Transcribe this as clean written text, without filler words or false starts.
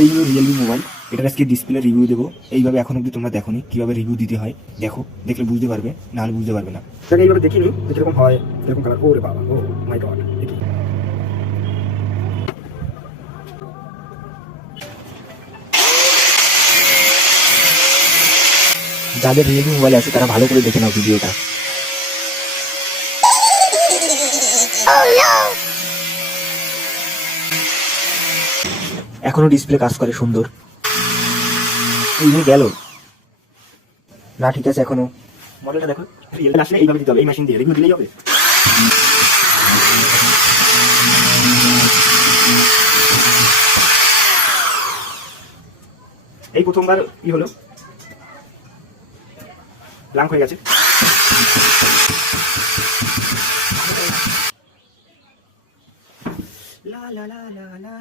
এই হলো Realme mobile. এটার আজকে ডিসপ্লে রিভিউ দেবো। এইভাবে এখন অব্দি তোমরা দেখোনি কীভাবে রিভিউ দিতে হয়। দেখো, দেখলে বুঝতে পারবে, নাহলে বুঝতে পারবে না। তাহলে এইভাবে দেখিনি যেরকম হয়, এরকম কালার। ওরে বাবা, ও মাই গড। যাদের রিয়েলমি মোবাইল আছে তারা ভালো করে দেখে নাও ভিডিওটা। এখনো ডিসপ্লে কাজ করে সুন্দর। এই যে গেল না, ঠিক আছে এখনো। মডেলটা দেখো, রিয়েলমি আসলে এইভাবে দিতে হবে, এই মেশিন দিয়ে রিভিউ দিলেই হবে। এই প্রথমবার কি হলো, ব্ল্যাঙ্ক হয়ে গেছে। লা লা লা লা লা।